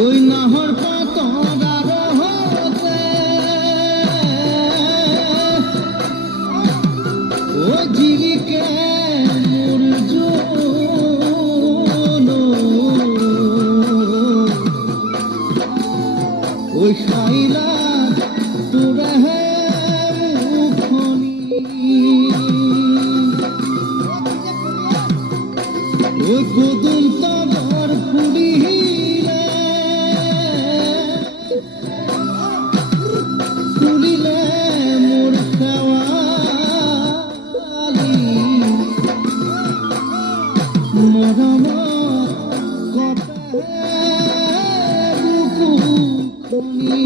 ওই নাহর পাতরার হতে ও জিরিকে ওই খাইলা তোরা ওই কদম তগর ফুলিলে ফুলিলে মোর খাওয়ালি মরম কটে বুকু খুনি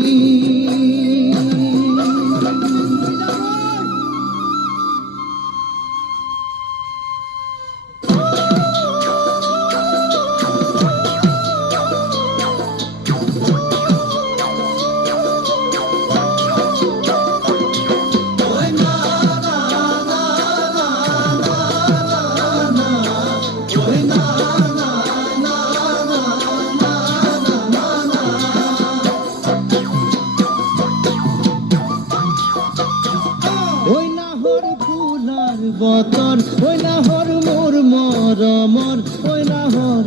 ওই নাহর ফুলার বতর ওই নাহর মোর মরমর ওই নাহর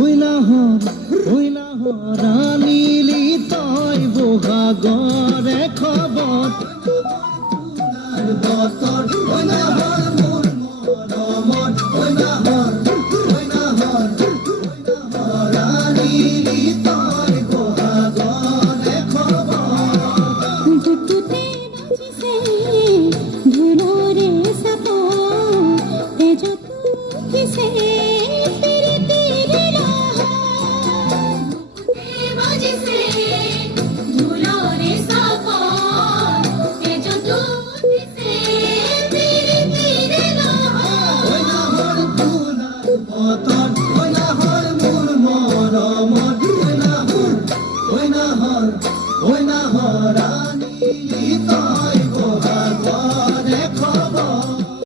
ওই নাহর ওই নাহর আনিলি তই বহাগরে খবর বতর ওই নাহর মোর মরমর ওই নাহর ওই নাহর আনিলি তই বহাগরে খবর किसे तेरे तेरे राह मुझसे